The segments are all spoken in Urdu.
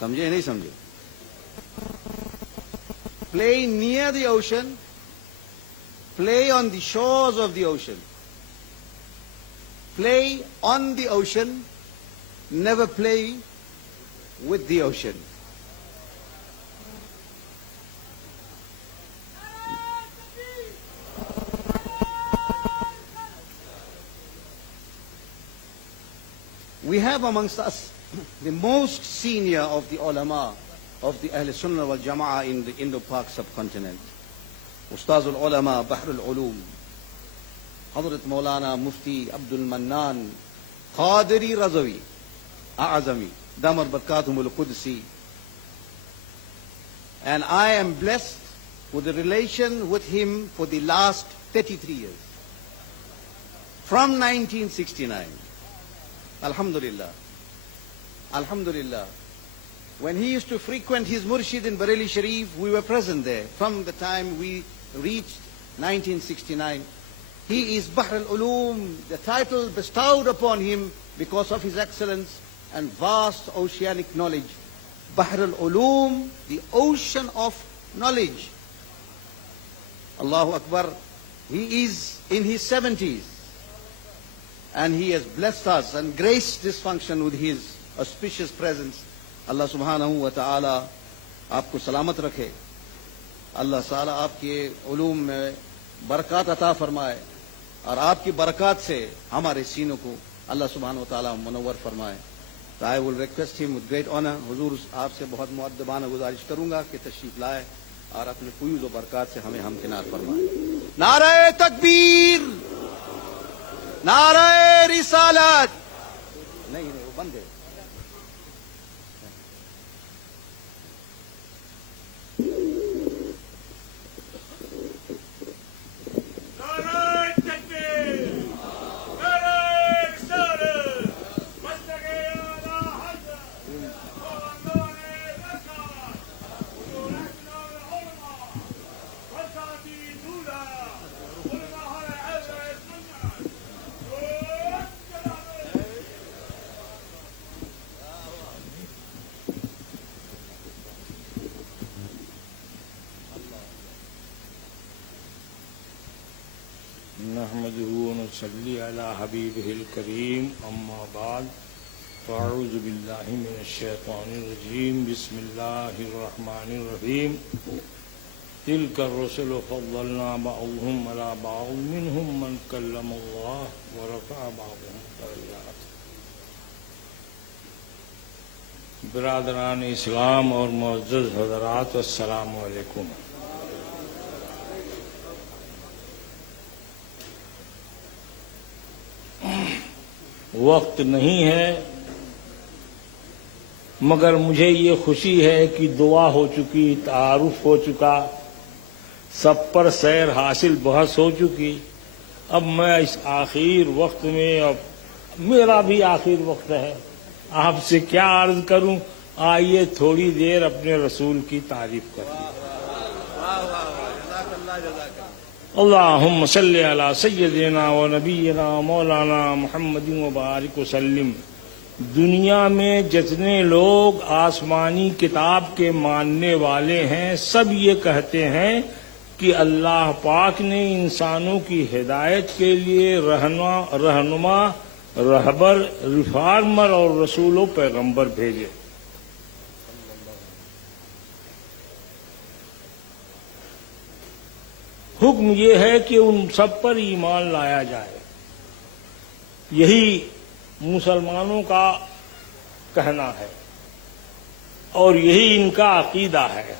سمجھے نہیں سمجھے؟ Play near the ocean, play on the shores of the ocean. Play on the ocean, never play with the ocean. We have amongst us the most senior of the ulama of the Ahl Sunnah wal Jama'ah in the Indo-Pak subcontinent. Ustaz al-Ulama, Bahr al-Ulum, Hazrat Maulana Mufti Abdul Mannan, Qadiri Razavi, A'azami, Damar Barakatum al-Qudsi. And I am blessed with a relation with him for the last 33 years. From 1969. Alhamdulillah. Alhamdulillah. When he used to frequent his murshid in Bareilly Sharif, we were present there. From the time we reached 1969, he is Bahr al-Ulum, the title bestowed upon him because of his excellence and vast oceanic knowledge. Bahr al-Ulum, the ocean of knowledge. Allahu Akbar. He is in his 70s. And he has blessed us and graced this function with his auspicious presence. اللہ سبحانہ و تعالی آپ کو سلامت رکھے. اللہ تعالی آپ کے علوم میں برکات عطا فرمائے اور آپ کی برکات سے ہمارے سینوں کو اللہ سبحانہ و تعالی منور فرمائے. تو I will request him with great honor. حضور آپ سے بہت مؤدبانہ گزارش کروں گا کہ تشریف لائے اور اپنے فیوز و برکات سے ہمیں ہمکنار فرمائے. نعرہ تکبیر، نعرہ رسالت. نہیں وہ بند ہے. نحمده ونصلي على حبيبه الكريم أما بعد فأعوذ بالله من الشيطان الرجيم بسم الله الرحمن الرحيم تلك الرسل فضلنا بعضهم على بعض منهم من كلم الله ورفع بعضهم درجات. برادران اسلام اور معزز حضرات، السلام علیکم. وقت نہیں ہے مگر مجھے یہ خوشی ہے کہ دعا ہو چکی، تعارف ہو چکا، سب پر سیر حاصل بحث ہو چکی. اب میں اس آخر وقت میں، اب میرا بھی آخر وقت ہے، آپ سے کیا عرض کروں. آئیے تھوڑی دیر اپنے رسول کی تعریف کریں. اللہم صلی علی سیدنا و نبینا مولانا محمد وبارک وسلم. دنیا میں جتنے لوگ آسمانی کتاب کے ماننے والے ہیں سب یہ کہتے ہیں کہ اللہ پاک نے انسانوں کی ہدایت کے لیے رہنما، رہبر، ریفارمر اور رسول و پیغمبر بھیجے. حکم یہ ہے کہ ان سب پر ایمان لایا جائے. یہی مسلمانوں کا کہنا ہے اور یہی ان کا عقیدہ ہے.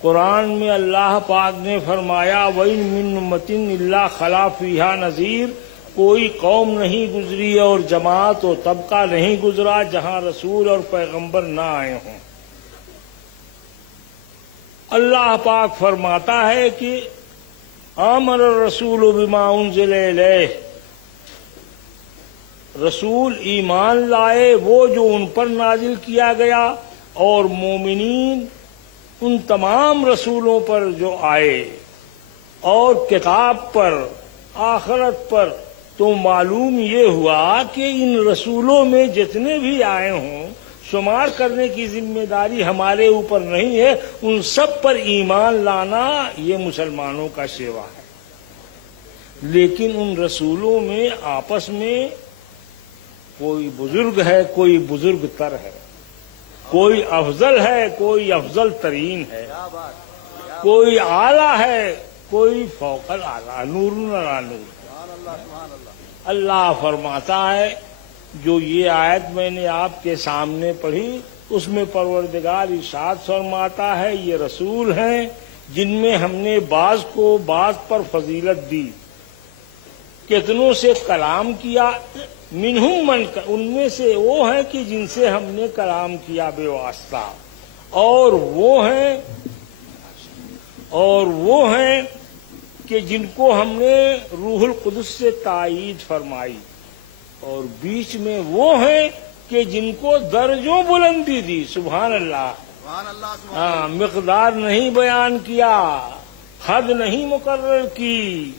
قرآن میں اللہ پاک نے فرمایا وَإِن مِّن أُمَّةٍ إِلَّا خَلَا فِيهَا نَذِيرٌ. کوئی قوم نہیں گزری اور جماعت اور طبقہ نہیں گزرا جہاں رسول اور پیغمبر نہ آئے ہوں. اللہ پاک فرماتا ہے کہ آمن الرسول بما انزل الیہ. رسول ایمان لائے وہ جو ان پر نازل کیا گیا، اور مومنین ان تمام رسولوں پر جو آئے، اور کتاب پر، آخرت پر. تو معلوم یہ ہوا کہ ان رسولوں میں جتنے بھی آئے ہوں شمار کرنے کی ذمہ داری ہمارے اوپر نہیں ہے، ان سب پر ایمان لانا یہ مسلمانوں کا سیوا ہے۔ لیکن ان رسولوں میں آپس میں کوئی بزرگ ہے، کوئی بزرگ تر ہے، کوئی افضل ہے، کوئی افضل ترین ہے، کوئی اعلیٰ ہے، کوئی فوق الاعلیٰ، نور علی نور۔ اللہ فرماتا ہے، جو یہ آیت میں نے آپ کے سامنے پڑھی اس میں پروردگار ارشاد فرماتا ہے یہ رسول ہیں جن میں ہم نے بعض کو بعض پر فضیلت دی، کتنوں سے کلام کیا، منہم من، ان میں سے وہ ہیں کہ جن سے ہم نے کلام کیا بے واسطہ، اور وہ ہیں کہ جن کو ہم نے روح القدس سے تائید فرمائی، اور بیچ میں وہ ہیں کہ جن کو درجوں بلندی دی۔ سبحان اللہ، ہاں، مقدار نہیں بیان کیا، حد نہیں مقرر کی۔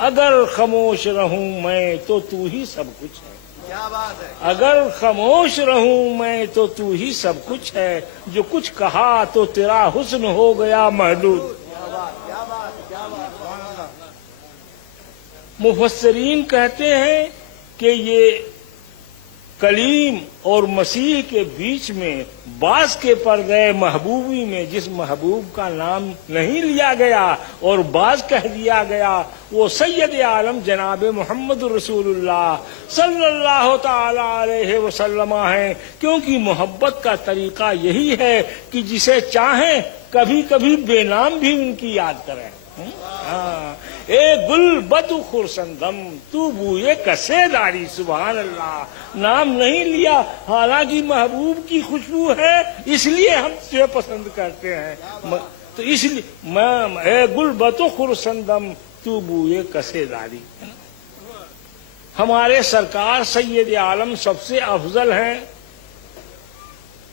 اگر خاموش رہوں میں تو تو ہی سب کچھ ہے، کیا بات ہے، اگر خاموش رہوں میں تو تو ہی سب کچھ ہے، جو کچھ کہا تو تیرا حسن ہو گیا محدود۔ مفسرین کہتے ہیں کہ یہ کلیم اور مسیح کے بیچ میں بعض کے پردے محبوبی میں جس محبوب کا نام نہیں لیا گیا اور بعض کہہ دیا گیا، وہ سید عالم جناب محمد رسول اللہ صلی اللہ تعالی علیہ وسلم ہیں، کیونکہ محبت کا طریقہ یہی ہے کہ جسے چاہیں کبھی کبھی بے نام بھی ان کی یاد کریں۔ ہاں، اے گل بدو خرسندم تو بوئے کسے داری۔ سبحان اللہ، نام نہیں لیا، حالانکہ محبوب کی خوشبو ہے اس لیے ہم تجھے پسند کرتے ہیں، تو اس لیے اے گل بدو خرسندم تو بوئے کسے داری۔ ہمارے سرکار سید عالم سب سے افضل ہیں۔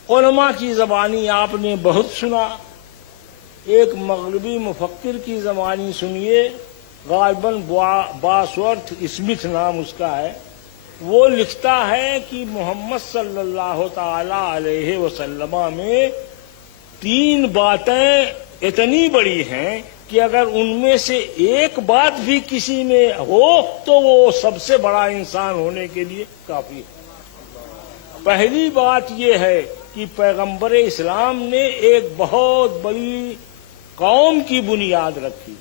علماء کی زبانی آپ نے بہت سنا، ایک مغربی مفکر کی زبانی سنیے، غالباً باسورتھ اسمتھ نام اس کا ہے، وہ لکھتا ہے کہ محمد صلی اللہ تعالی علیہ وسلم میں 3 باتیں اتنی بڑی ہیں کہ اگر ان میں سے ایک بات بھی کسی میں ہو تو وہ سب سے بڑا انسان ہونے کے لیے کافی ہے۔ پہلی بات یہ ہے کہ پیغمبر اسلام نے ایک بہت بڑی قوم کی بنیاد رکھی۔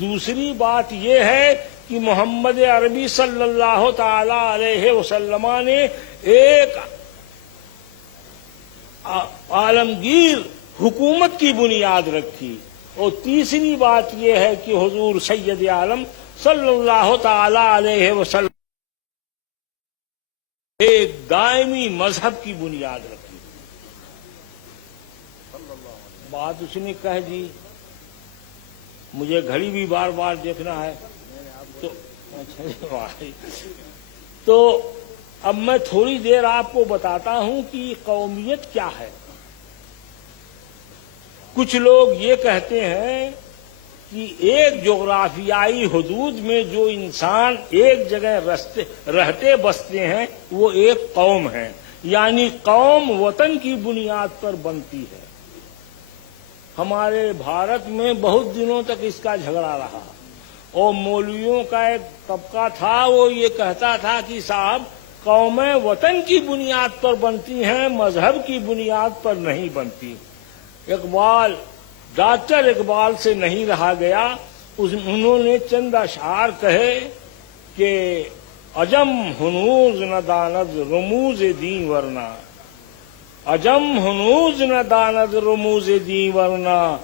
دوسری بات یہ ہے کہ محمد عربی صلی اللہ تعالی علیہ وسلم نے ایک عالمگیر حکومت کی بنیاد رکھی، اور تیسری بات یہ ہے کہ حضور سید عالم صلی اللہ تعالی علیہ وسلم ایک دائمی مذہب کی بنیاد رکھی۔ بات اس نے کہہ دی، مجھے گھڑی بھی بار بار دیکھنا ہے تو اب میں تھوڑی دیر آپ کو بتاتا ہوں کہ قومیت کیا ہے۔ کچھ لوگ یہ کہتے ہیں کہ ایک جغرافیائی حدود میں جو انسان ایک جگہ رہتے بستے ہیں وہ ایک قوم ہے، یعنی قوم وطن کی بنیاد پر بنتی ہے۔ ہمارے بھارت میں بہت دنوں تک اس کا جھگڑا رہا، اور مولویوں کا ایک طبقہ تھا، وہ یہ کہتا تھا کہ صاحب قومیں وطن کی بنیاد پر بنتی ہیں، مذہب کی بنیاد پر نہیں بنتی۔ ڈاکٹر اقبال سے نہیں رہا گیا، انہوں نے چند اشعار کہے کہ عجم ہنوز نہ داند رموز دین ورنہ، عجم ہنوز نہ داند رموز دین ورنہ،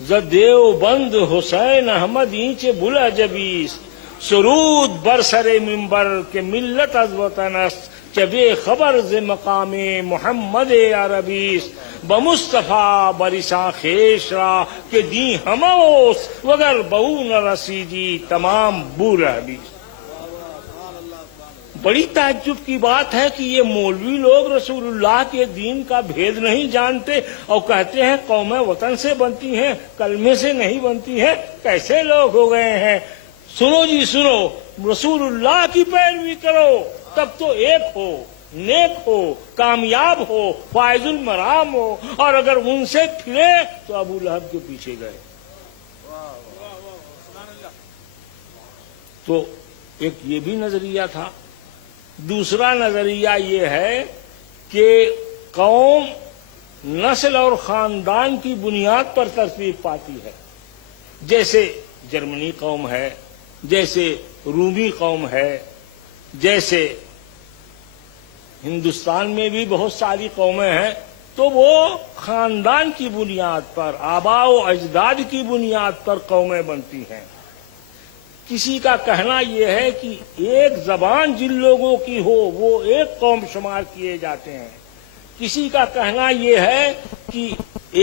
ز دیو بند حسین احمد اینچ بلا جبیس، سرود بر سر منبر کے ملت از وطن است، چبے خبر ز مقام محمد عربیس، بمصطفیٰ برساں خیش را کہ دی ہموس، وگر بہو نہ رسیدی تمام بول حبیس۔ بڑی تعجب کی بات ہے کہ یہ مولوی لوگ رسول اللہ کے دین کا بھید نہیں جانتے اور کہتے ہیں قومیں وطن سے بنتی ہیں، کلمے سے نہیں بنتی ہیں۔ کیسے لوگ ہو گئے ہیں؟ سنو جی سنو، رسول اللہ کی پیروی کرو تب تو ایک ہو، نیک ہو، کامیاب ہو، فائز المرام ہو، اور اگر ان سے پھرے تو ابو لہب کے پیچھے گئے۔ تو ایک یہ بھی نظریہ تھا۔ دوسرا نظریہ یہ ہے کہ قوم نسل اور خاندان کی بنیاد پر ترتیب پاتی ہے، جیسے جرمنی قوم ہے، جیسے رومی قوم ہے، جیسے ہندوستان میں بھی بہت ساری قومیں ہیں، تو وہ خاندان کی بنیاد پر، آباء و اجداد کی بنیاد پر قومیں بنتی ہیں۔ کسی کا کہنا یہ ہے کہ ایک زبان جن لوگوں کی ہو وہ ایک قوم شمار کیے جاتے ہیں، کسی کا کہنا یہ ہے کہ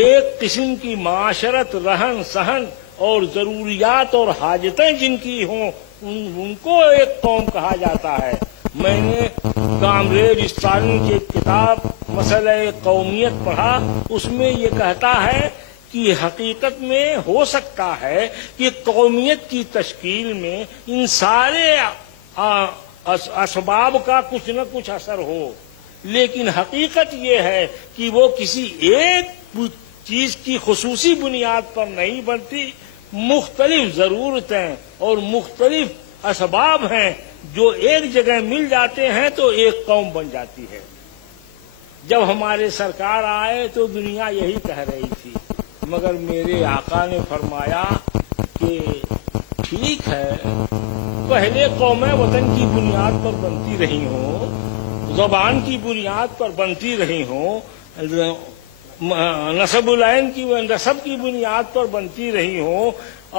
ایک قسم کی معاشرت، رہن سہن اور ضروریات اور حاجتیں جن کی ہوں ان کو ایک قوم کہا جاتا ہے۔ میں نے کامریڈ اسٹالن کی کتاب مسئلہ قومیت پڑھا، اس میں یہ کہتا ہے کہ حقیقت میں ہو سکتا ہے کہ قومیت کی تشکیل میں ان سارے اسباب کا کچھ نہ کچھ اثر ہو، لیکن حقیقت یہ ہے کہ وہ کسی ایک چیز کی خصوصی بنیاد پر نہیں بنتی، مختلف ضرورتیں اور مختلف اسباب ہیں جو ایک جگہ مل جاتے ہیں تو ایک قوم بن جاتی ہے۔ جب ہمارے سرکار آئے تو دنیا یہی کہہ رہی تھی، مگر میرے آقا نے فرمایا کہ ٹھیک ہے، پہلے قومیں وطن کی بنیاد پر بنتی رہی ہوں، زبان کی بنیاد پر بنتی رہی ہوں، نسب العین کی نسب کی بنیاد پر بنتی رہی ہوں،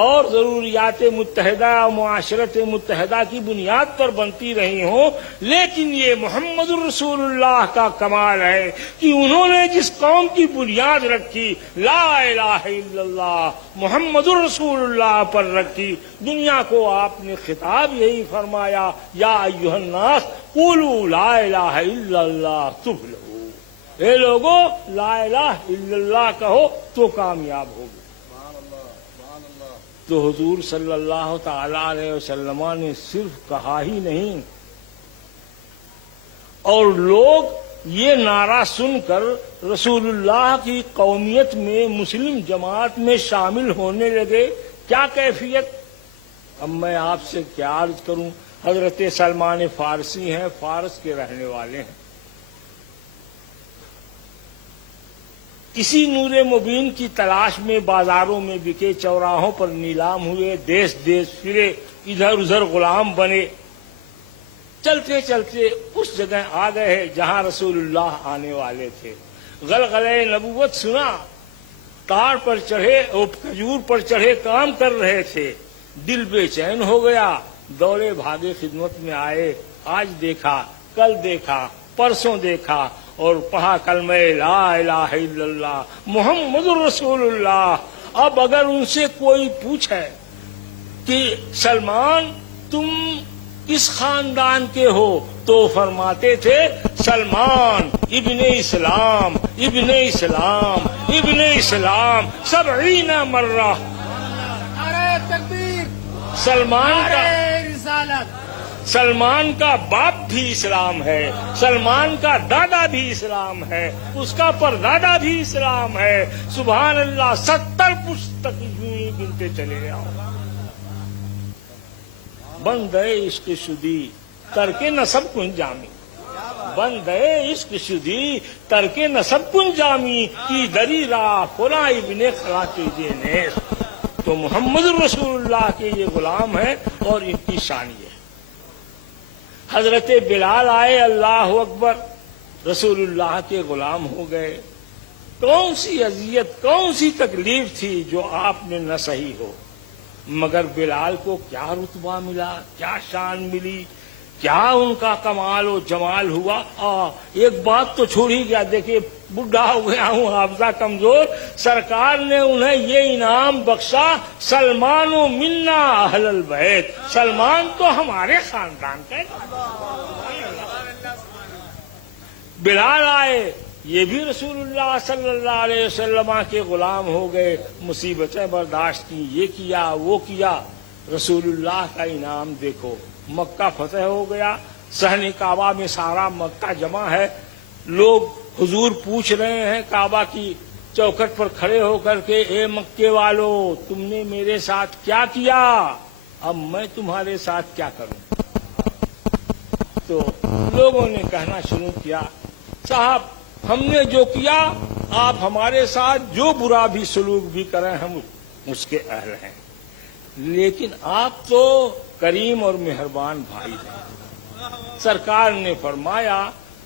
اور ضروریات متحدہ اور معاشرت متحدہ کی بنیاد پر بنتی رہی ہوں، لیکن یہ محمد الرسول اللہ کا کمال ہے کہ انہوں نے جس قوم کی بنیاد رکھی، لا الہ الا اللہ محمد الرسول اللہ پر رکھی، دنیا کو آپ نے خطاب یہی فرمایا، یا ایھا الناس قولوا لا الہ الا اللہ تفلحوا، اے لوگو لا الہ الا اللہ کہو تو کامیاب ہوگے۔ تو حضور صلی اللہ تعالی علیہ وسلم نے صرف کہا ہی نہیں، اور لوگ یہ نعرہ سن کر رسول اللہ کی قومیت میں، مسلم جماعت میں شامل ہونے لگے۔ کیا کیفیت؟ اب میں آپ سے کیا عرض کروں، حضرت سلمان فارسی ہیں، فارس کے رہنے والے ہیں، کسی نور مبین کی تلاش میں بازاروں میں بکے، چوراہوں پر نیلام ہوئے، دیس دیس پھرے، ادھر ادھر غلام بنے، چلتے چلتے اس جگہ آ گئے جہاں رسول اللہ آنے والے تھے، غلغلہ نبوت سنا، تار پر چڑھے، کھجور پر چڑھے کام کر رہے تھے، دل بے چین ہو گیا، دوڑے بھاگے خدمت میں آئے، آج دیکھا، کل دیکھا، پرسوں دیکھا، اور پڑھا کلمہ لا الہ الا اللہ محمد الرسول اللہ۔ اب اگر ان سے کوئی پوچھے کہ سلمان تم کس خاندان کے ہو، تو فرماتے تھے سلمان ابن اسلام، ابن اسلام، ابن اسلام 70 مرہ۔ نعرہ تکبیر، سلمان کا باپ بھی اسلام ہے، سلمان کا دادا بھی اسلام ہے، اس کا پردادا بھی اسلام ہے، سبحان اللہ، 70 پشت تک یوں ہی گنتے چلے جاؤ۔ بندے عشق شدی ترک نسب کن جامی، بندے عشق شدی ترک نسب کن جامی، کی دری راہ فلاں ابن خلا کیجیے نیز۔ تو محمد رسول اللہ کے یہ غلام ہیں اور ان کی شان یہ ہے۔ حضرت بلال آئے، اللہ اکبر، رسول اللہ کے غلام ہو گئے۔ کون سی اذیت، کون سی تکلیف تھی جو آپ نے نہ سہی ہو، مگر بلال کو کیا رتبہ ملا، کیا شان ملی، کیا ان کا کمال و جمال ہوا۔ ایک بات تو چھوڑ ہی گیا، دیکھیے بڈھا ہو گیا ہوں، حافظہ کمزور، سرکار نے انہیں یہ انعام بخشا، سلمان و منا اہل البیت، سلمان تو ہمارے خاندان کا ہے۔ بلال آئے، یہ بھی رسول اللہ صلی اللہ علیہ وسلم کے غلام ہو گئے، مصیبتیں برداشت کی، یہ کیا وہ کیا، رسول اللہ کا انعام دیکھو، مکہ فتح ہو گیا، صحن کعبہ میں سارا مکہ جمع ہے. لوگ حضور پوچھ رہے ہیں کعبہ کی چوکھٹ پر کھڑے ہو کر کے، اے مکے والو تم نے میرے ساتھ کیا کیا، اب میں تمہارے ساتھ کیا کروں. تو لوگوں نے کہنا شروع کیا، صاحب ہم نے جو کیا، آپ ہمارے ساتھ جو برا بھی سلوک بھی کریں ہم اس کے اہل ہیں، لیکن آپ تو کریم اور مہربان بھائی ہیں. سرکار نے فرمایا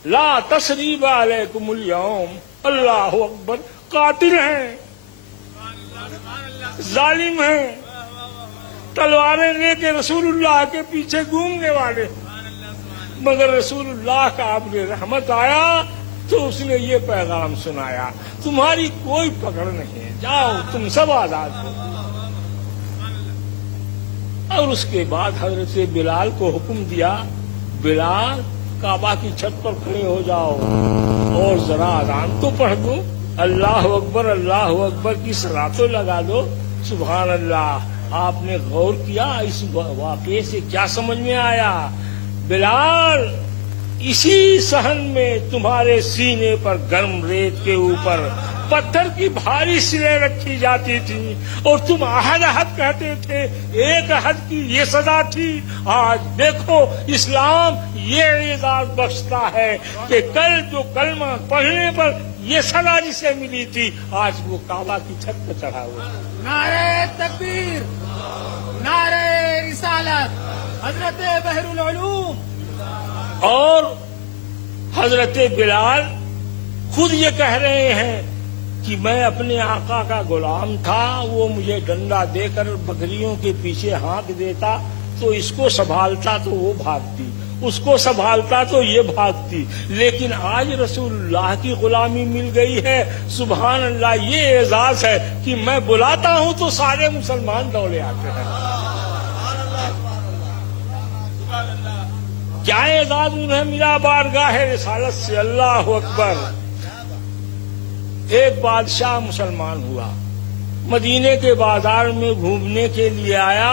لا تثریب علیکم اليوم، اللہ اکبر، قاتل ہیں، ظالم ہیں، تلواریں لے کے رسول اللہ کے پیچھے گھومنے والے، مگر رسول اللہ کا آپ نے رحمت آیا تو اس نے یہ پیغام سنایا تمہاری کوئی پکڑ نہیں ہے، جاؤ تم سب آزاد ہو. اور اس کے بعد حضرت بلال کو حکم دیا، بلال کعبہ کی چھت پر کھڑے ہو جاؤ اور ذرا اذان تو پڑھ دو، اللہ اکبر کی صلاۃ تو لگا دو. سبحان اللہ. آپ نے غور کیا اس واقعے سے کیا سمجھ میں آیا؟ بلال اسی صحن میں تمہارے سینے پر گرم ریت کے اوپر پتھر کی بھاری سلیں رکھی جاتی تھی اور تم عہد کہتے تھے، ایک عہد کی یہ سزا تھی. آج دیکھو اسلام یہ اعزاز بخشتا ہے کہ کل جو کلمہ پڑھنے پر یہ سزا جسے ملی تھی آج وہ کعبہ کی چھت پر چڑھا ہوا. نعرہ تکبیر، نعرہ رسالت، حضرت بحر العلوم. اور حضرت بلال خود یہ کہہ رہے ہیں کہ میں اپنے آقا کا غلام تھا، وہ مجھے ڈنڈا دے کر بکریوں کے پیچھے ہانک دیتا تو اس کو سنبھالتا تو وہ بھاگتی، اس کو سنبھالتا تو یہ بھاگتی، لیکن آج رسول اللہ کی غلامی مل گئی ہے. سبحان اللہ. یہ اعزاز ہے کہ میں بلاتا ہوں تو سارے مسلمان دوڑے آتے ہیں. کیا اعزاز انہیں ملا بارگاہ رسالت سے. اللہ اکبر. ایک بادشاہ مسلمان ہوا، مدینے کے بازار میں گھومنے کے لیے آیا،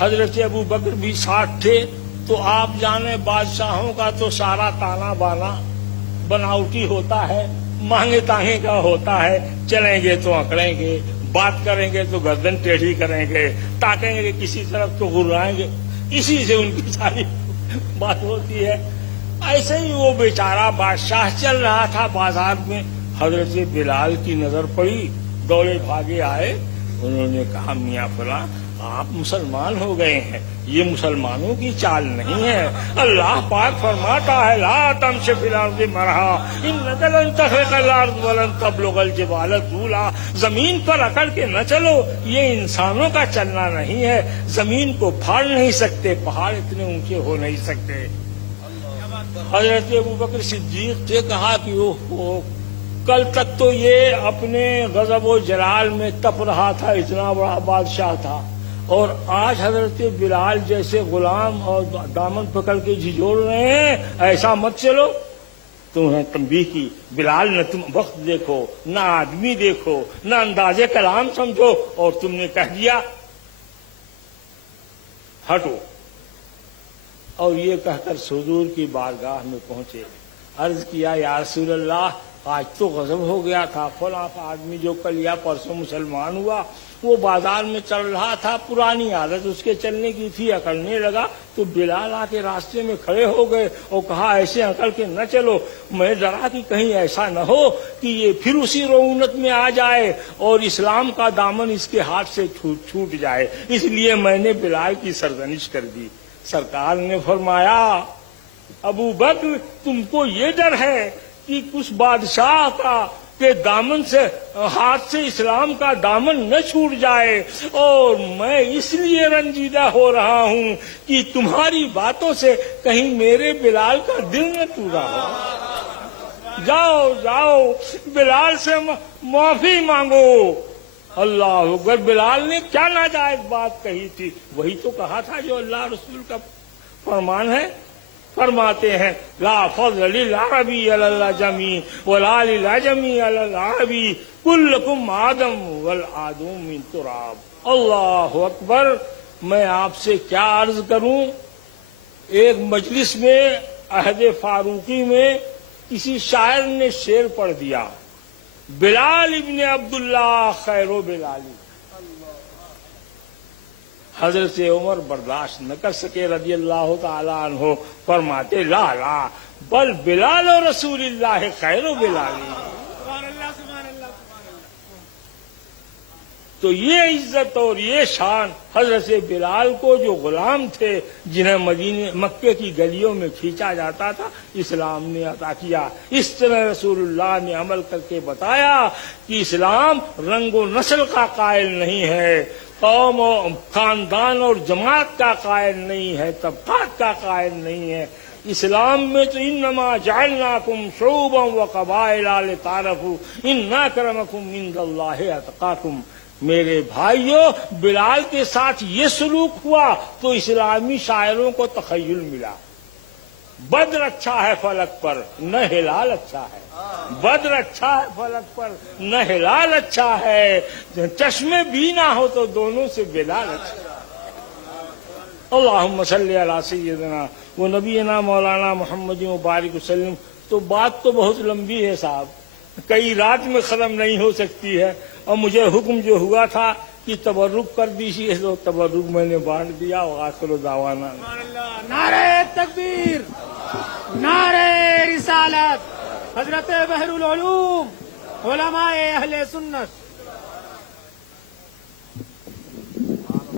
حضرت ابو بکر بھی ساتھ تھے. تو آپ جانے بادشاہوں کا تو سارا تانا بانا بناوٹی ہوتا ہے، مانگے تانگے کا ہوتا ہے، چلیں گے تو اکڑیں گے، بات کریں گے تو گردن ٹیڑھی کریں گے، تاکیں گے کسی طرف تو گرائیں گے، اسی سے ان کی ساری بات ہوتی ہے. ایسے ہی وہ بیچارہ بادشاہ چل رہا تھا بازار میں، حضرت بلال کی نظر پڑی، دوڑے بھاگے آئے. انہوں نے کہا میاں فلاں آپ مسلمان ہو گئے ہیں، یہ مسلمانوں کی چال نہیں ہے. اللہ پاک فرماتا ہے لا تمشِ فی الارض مرحا انک لن تخرق الارض ولن تبلغ الجبال طولا. زمین پر اکڑ کے نہ چلو، یہ انسانوں کا چلنا نہیں ہے. زمین کو پھاڑ نہیں سکتے، پہاڑ اتنے اونچے ہو نہیں سکتے. حضرت ابوبکر صدیق نے کہا کہ اوہ کل تک تو یہ اپنے غضب و جلال میں تپ رہا تھا، اتنا بڑا بادشاہ تھا، اور آج حضرت بلال جیسے غلام اور دامن پکڑ کے جھجوڑ رہے ہیں. ایسا مت چلو. تمہیں تنبیہ کی، بلال نہ تم وقت دیکھو، نہ آدمی دیکھو، نہ انداز کلام سمجھو، اور تم نے کہہ دیا ہٹو. اور یہ کہہ کر حضور کی بارگاہ میں پہنچے. عرض کیا یا رسول اللہ آج تو غضب ہو گیا تھا، فلاں آدمی جو کل یا پرسوں مسلمان ہوا وہ بازار میں چل رہا تھا، پرانی عادت اس کے چلنے کی تھی، اکڑنے لگا تو بلال آ کے راستے میں کھڑے ہو گئے اور کہا ایسے اکڑ کے نہ چلو. میں ڈرا کہ کہیں ایسا نہ ہو کہ یہ پھر اسی رعونت میں آ جائے اور اسلام کا دامن اس کے ہاتھ سے چھوٹ جائے، اس لیے میں نے بلال کی سرزنش کر دی. سرکار نے فرمایا ابو بکر تم کو یہ ڈر ہے کہ کچھ بادشاہ کا کہ دامن سے ہاتھ سے اسلام کا دامن نہ چھوٹ جائے، اور میں اس لیے رنجیدہ ہو رہا ہوں کہ تمہاری باتوں سے کہیں میرے بلال کا دل نہ ٹوٹا ہو. جاؤ جاؤ بلال سے معافی مانگو. اللہ اکبر. بلال نے کیا ناجائز بات کہی تھی؟ وہی تو کہا تھا جو اللہ رسول کا فرمان ہے. فرماتے ہیں لا فضل للعربی علی العجمی ولا للعجمی علی العربی کلکم آدم والآدم من تراب. اللہ اکبر. میں آپ سے کیا عرض کروں، ایک مجلس میں عہد فاروقی میں کسی شاعر نے شعر پڑھ دیا، بلال ابن عبداللہ خیر و بلالی. حضرت عمر برداشت نہ کر سکے رضی اللہ تعالی عنہ، فرماتے لا لا بل بلال و رسول اللہ خیر و بلالی. سبحان اللہ سبحان اللہ سبحان اللہ. تو یہ عزت اور یہ شان حضرت بلال کو، جو غلام تھے جنہیں مکے کی گلیوں میں کھینچا جاتا تھا، اسلام نے عطا کیا. اس طرح رسول اللہ نے عمل کر کے بتایا کہ اسلام رنگ و نسل کا قائل نہیں ہے، قوم و خاندان اور جماعت کا قائل نہیں ہے، طبقات کا قائل نہیں ہے. اسلام میں تو انما جعلناکم شعوبا وقبائل لتعارفوا ان اکرمکم عند اللہ اتقاکم. میرے بھائیوں، بلال کے ساتھ یہ سلوک ہوا تو اسلامی شاعروں کو تخیل ملا، بدر اچھا ہے فلک پر نہ ہلال اچھا ہے، بدر اچھا ہے فلک پر نہ ہلال اچھا ہے، چشمے بھی نہ ہو تو دونوں سے بلال اچھا ہے. اللہم صلی علی سیدنا و نبینا مولانا محمد مبارک وسلم. تو بات تو بہت لمبی ہے صاحب، کئی رات میں ختم نہیں ہو سکتی ہے، اور مجھے حکم جو ہوا تھا کہ تبرک کر دیجیے تو تبرک میں نے بانٹ دیا. وآخر دعوانا سبحان اللہ. نعرہ تکبیر، نعرہ رسالت، حضرت بحر العلوم، علماء اہل سنت.